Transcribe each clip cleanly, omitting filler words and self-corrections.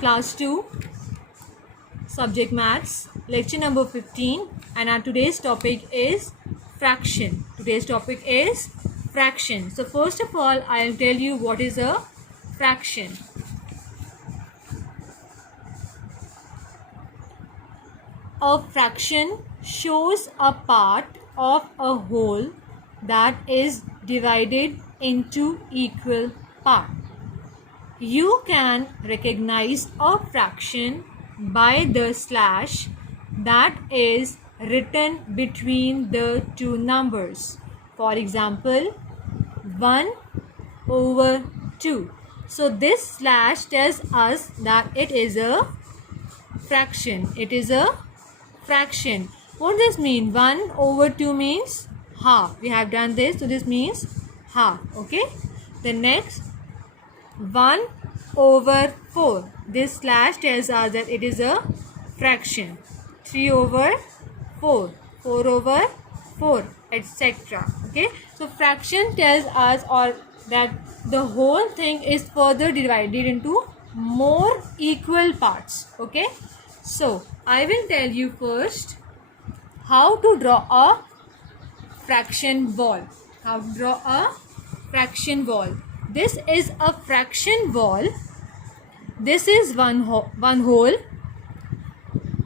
Class 2, Subject Maths, lecture number 15, and our today's topic is fraction. So first of all, I'll tell you what is a fraction. A fraction shows a part of a whole that is divided into equal parts. You can recognize a fraction by the slash that is written between the two numbers. For example, 1/2. So this slash tells us that it is a fraction. What does this mean? 1/2 means half. We have done this, so this means half. Okay. The next, 1/4. This slash tells us that it is a fraction. 3/4, 4/4, etc. Okay. So fraction tells us that the whole thing is further divided into more equal parts. Okay. So I will tell you first how to draw a fraction wall. This is a fraction wall. This is one whole,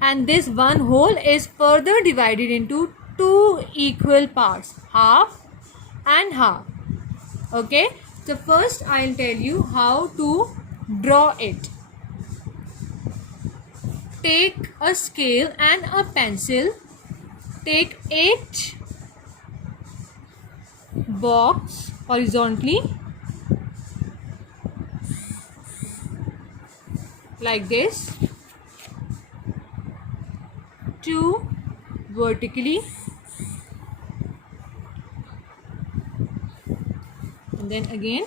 and this one whole is further divided into two equal parts, half and half. Okay, so first I'll tell you how to draw it. Take a scale and a pencil. Take 8 boxes horizontally like this, 2 vertically, and then again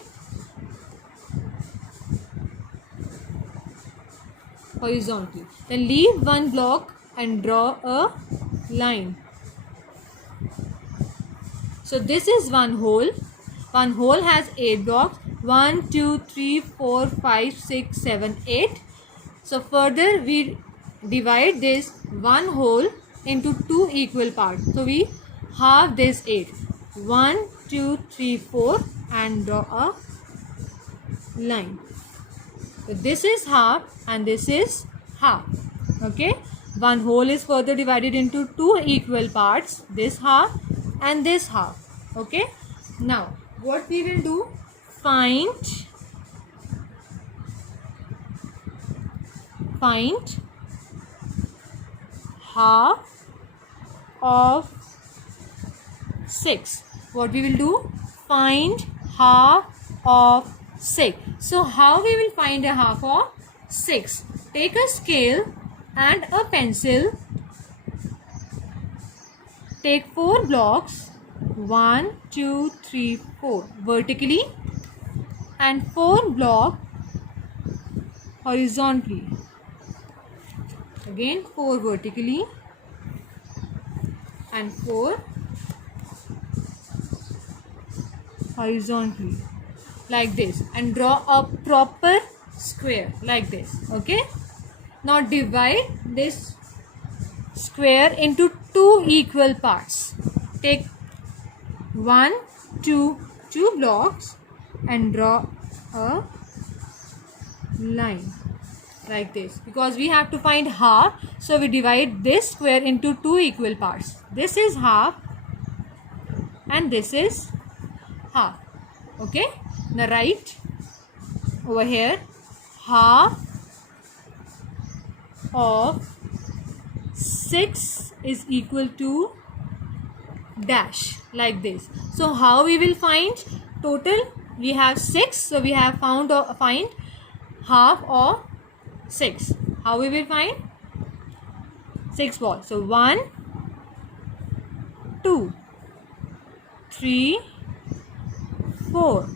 horizontally. Then leave one block and draw a line. So this is one whole. One whole has 8 blocks. 1, 2, 3, 4, 5, 6, 7, 8. So further we divide this one whole into two equal parts. So we halve this 8. 1, 2, 3, 4 and draw a line. So this is half and this is half. Okay. One whole is further divided into two equal parts. This half and this half. Okay. Now what we will do? Find half of 6. What we will do? Find half of 6. So how we will find a half of 6? Take a scale and a pencil. Take 4 blocks. 1, 2, 3, 4 vertically and 4 blocks horizontally. Again 4 vertically and 4 horizontally like this, and draw a proper square like this. Okay. Now divide this square into two equal parts. Take 1, 2 blocks and draw a line like this, because we have to find half, so we divide this square into two equal parts. This is half and this is half. Okay. Now write over here, half of 6 is equal to dash like this. So how we will find total? We have 6, so we have find half of 6. How we will find? 6 balls. So 1, 2, 3, 4,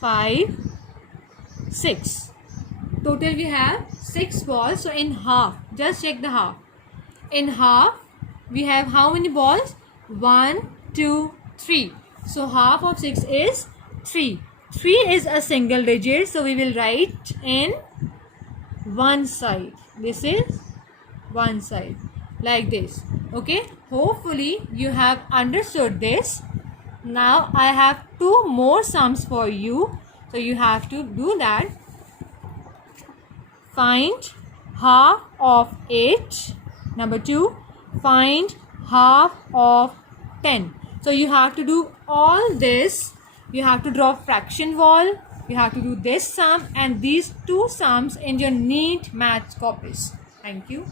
5, 6. Total we have 6 balls. So in half, just check the half. In half we have how many balls? 1, 2, 3. So half of 6 is 3. 3 is a single digit, so we will write in one side. This is one side, like this. Okay, hopefully you have understood this. Now I have two more sums for you, so you have to do that. Find half of 8. Number 2, find half of 10. So you have to do all this. You have to draw fraction wall. You have to do this sum and these two sums in your neat maths copies. Thank you.